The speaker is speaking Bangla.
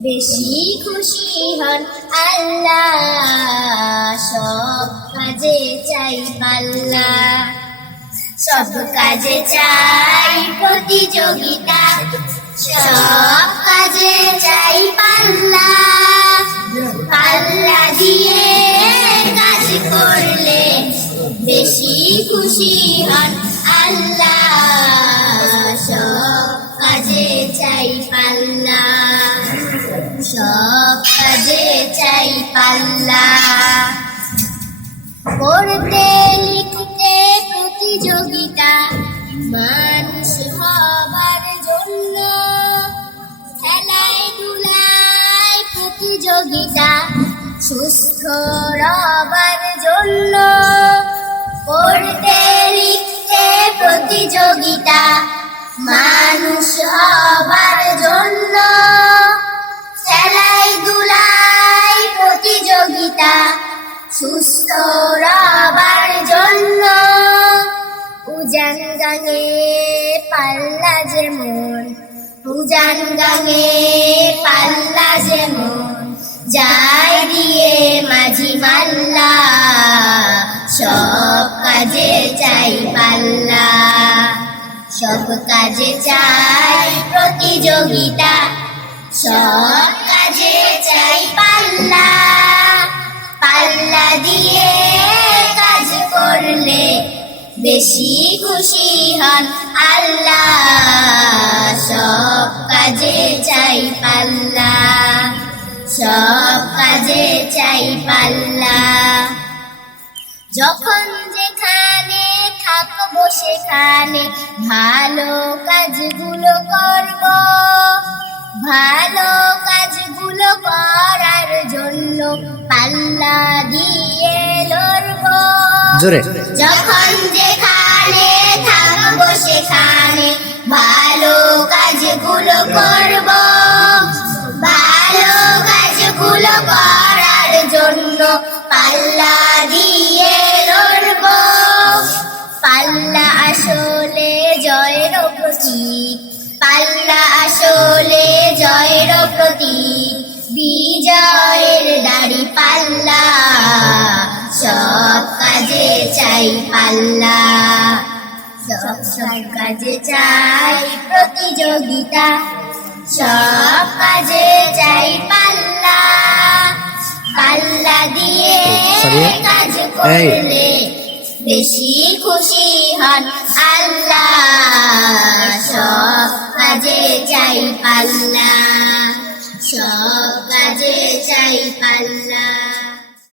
বেশি খুশি হন আল্লাহ। সব কাজে চাই পাল্লা। সব কাজে চাই প্রতিযোগিতা। সব কাজে চাই পাল্লা। পাল্লা দিয়ে কাজ করলে বেশি খুশি হন আল্লাহ। সব কাজে চাই পাল্লা। চাই পাল্লা। পড়তে লিখতে প্রতিযোগিতা, মানুষ হবার জন্য। খেলায় ধুলায় প্রতিযোগিতা, সুস্থ রবার জন্য। পড়তে লিখতে প্রতিযোগিতা মানুষ সুস্থ রবার জন্য উজান গাঙে পাল্লা যেমন উজান গাঙে পাল্লা যেমন যাই দিয়ে মাঝি মাল্লা, সব কাজে চাই পাল্লা। সব কাজে চাই প্রতিযোগিতা, সব বেশি খুশি হন আল্লাহ। সব কাজে চাই পাল্লা। সব কাজে চাই পাল্লা। যখন যেখানে থাকব সেখানে ভালো কাজগুলো করব। ভালো কাজগুলো করার জন্য পাল্লা দিয়ে লড়ব। যখন যেখানে কাজগুলো করব। ভালো কাজগুলো করার জন্য পাল্লা দিয়ে লড়ব। পাল্লা আসলে জয়ের প্রতীক। পাল্লা আসলে জয়ের প্রতীক। বিজয়ের দাড়ি পাল্লা। সব কাজে চাই পাল্লা। সব সব কাজে চাই প্রতিযোগিতা সব কাজে চাই পাল্লা। পাল্লা দিয়ে কাজ করলে বেশি খুশি হন আল্লাহ। সব কাজে চাই পাল্লা। সব কাজে চাই পাল্লা।